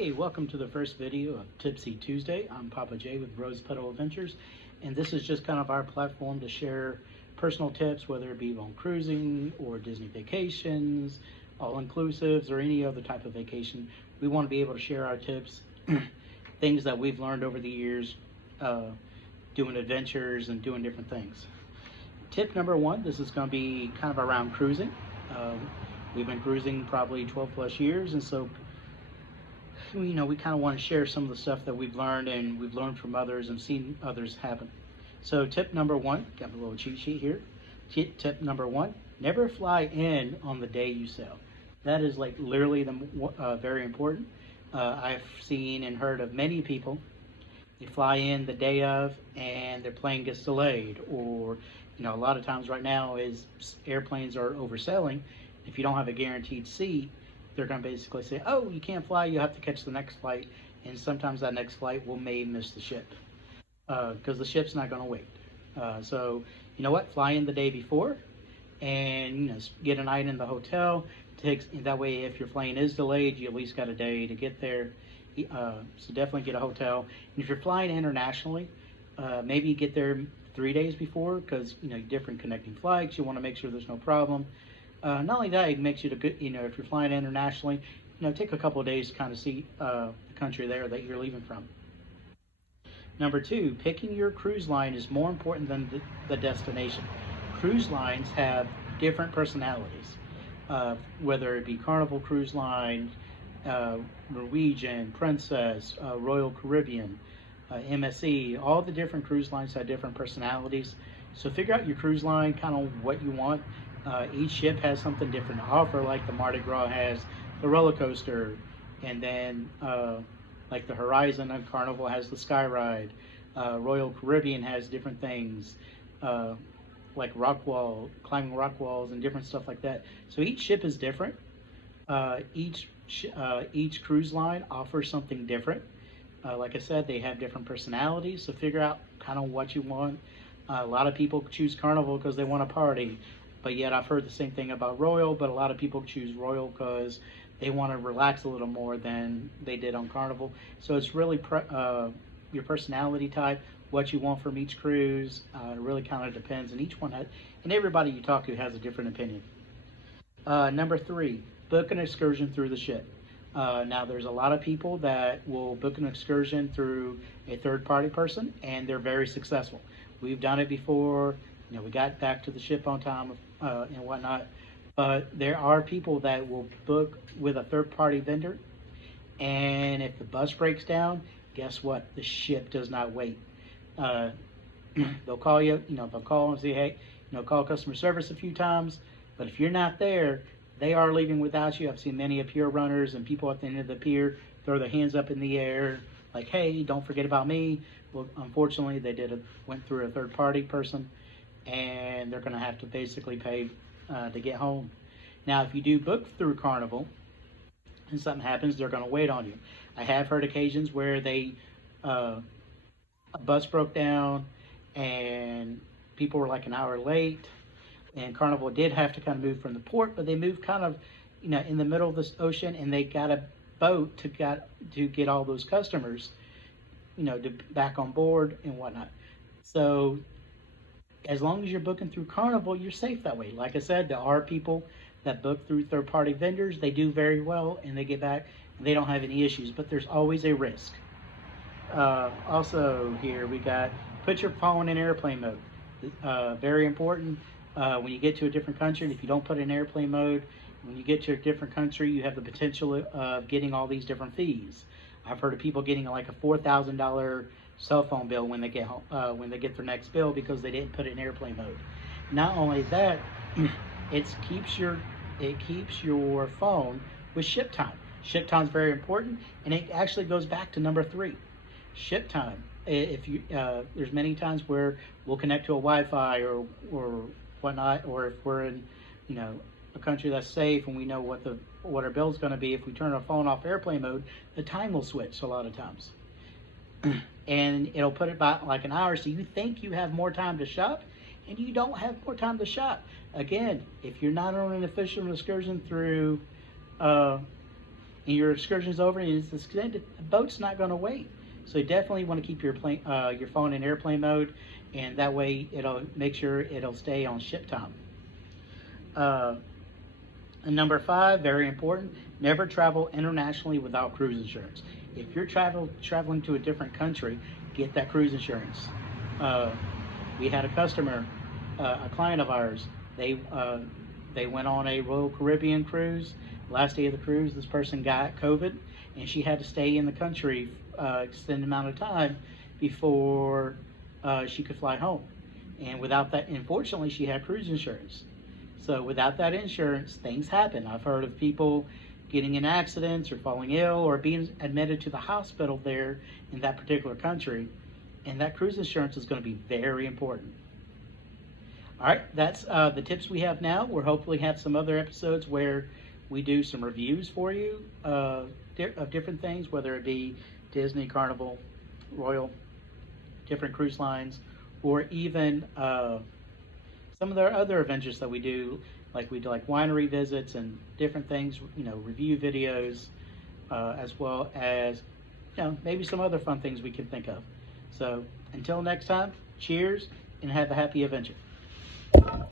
Hey, welcome to the first video of Tipsy Tuesday. I'm PapaJ with Rosepetaladventures, and this is just kind of our platform to share personal tips, whether it be on cruising or Disney vacations, all-inclusives, or any other type of vacation. We want to be able to share our tips, things that we've learned over the years, doing adventures and doing different things. Tip number one, this is going to be kind of around cruising. We've been cruising probably 12 plus years, and so we kind of want to share some of the stuff that we've learned and we've learned from others and seen others happen. So tip number one, got a little cheat sheet here. Tip number one, never fly in on the day you sail. That is like literally very important. I've seen and heard of many people, they fly in the day of and their plane gets delayed, or a lot of times right now is airplanes are overselling. If you don't have a guaranteed seat, they're going to basically say, oh, you can't fly, you have to catch the next flight, and sometimes that next flight may miss the ship because the ship's not going to wait. So you know what, fly in the day before and get a night in the hotel. That way if your plane is delayed, you at least got a day to get there. So definitely get a hotel. And if you're flying internationally, maybe get there 3 days before, because different connecting flights, you want to make sure there's no problem. Not only that, it makes you good, if you're flying internationally, take a couple of days to kind of see the country there that you're leaving from. Number two, picking your cruise line is more important than the destination. Cruise lines have different personalities, whether it be Carnival Cruise Line, Norwegian, Princess, Royal Caribbean, MSC, all the different cruise lines have different personalities. So figure out your cruise line, kind of what you want. Each ship has something different to offer, like the Mardi Gras has the roller coaster, and then like the Horizon and Carnival has the Sky Ride. Royal Caribbean has different things, like climbing rock walls and different stuff like that. So each ship is different. Each cruise line offers something different. Like I said, they have different personalities, so figure out kind of what you want. A lot of people choose Carnival because they want to party. But yet I've heard the same thing about Royal, but a lot of people choose Royal because they want to relax a little more than they did on Carnival. So it's really your personality type, what you want from each cruise. It really kind of depends, and and everybody you talk to has a different opinion. Number three, book an excursion through the ship. Now there's a lot of people that will book an excursion through a third-party person, and they're very successful. We've done it before. We got back to the ship on time and whatnot, but there are people that will book with a third-party vendor, and if the bus breaks down, guess what? The ship does not wait. They'll call you, they'll call and say, hey, call customer service a few times, but if you're not there, they are leaving without you. I've seen many pier runners and people at the end of the pier throw their hands up in the air, like, hey, don't forget about me. Well, unfortunately, they went through a third-party person, and they're going to have to basically pay to get home. Now, if you do book through Carnival and something happens, they're going to wait on you. I have heard occasions where a bus broke down and people were like an hour late, and Carnival did have to kind of move from the port, but they moved kind of in the middle of the ocean, and they got a boat to get all those customers back on board and whatnot. So as long as you're booking through Carnival, you're safe that way. Like I said, there are people that book through third-party vendors. They do very well, and they get back, and they don't have any issues, but there's always a risk. Also here we got, put your phone in airplane mode. Very important. When you get to a different country, and if you don't put it in airplane mode, when you get to a different country, you have the potential of getting all these different fees. I've heard of people getting like a $4,000 cell phone bill when they get home, when they get their next bill because they didn't put it in airplane mode. Not only that, it keeps your phone with ship time. Ship time is very important, and it actually goes back to number three, ship time. If you there's many times where we'll connect to a Wi-Fi or whatnot, or if we're in a country that's safe and we know what our bill's going to be, if we turn our phone off airplane mode, the time will switch a lot of times. And it'll put it back like an hour, so you think you have more time to shop, and you don't have more time to shop. Again, if you're not on an official excursion through and your excursion's over and it's extended, the boat's not going to wait. So you definitely want to keep your phone in airplane mode, and that way it'll make sure it'll stay on ship time. And number 5, very important, never travel internationally without cruise insurance. If you're traveling to a different country, get that cruise insurance. We had a customer, a client of ours, they went on a Royal Caribbean cruise. Last day of the cruise, this person got COVID, and she had to stay in the country extended amount of time before she could fly home. And without that, unfortunately, she had cruise insurance. So without that insurance, things happen. I've heard of people getting in accidents or falling ill or being admitted to the hospital there in that particular country. And that cruise insurance is going to be very important. All right, that's the tips we have now. We'll hopefully have some other episodes where we do some reviews for you of different things, whether it be Disney, Carnival, Royal, different cruise lines, or even some of the other adventures that we do, like winery visits and different things, review videos, as well as, maybe some other fun things we can think of. So until next time, cheers and have a happy adventure.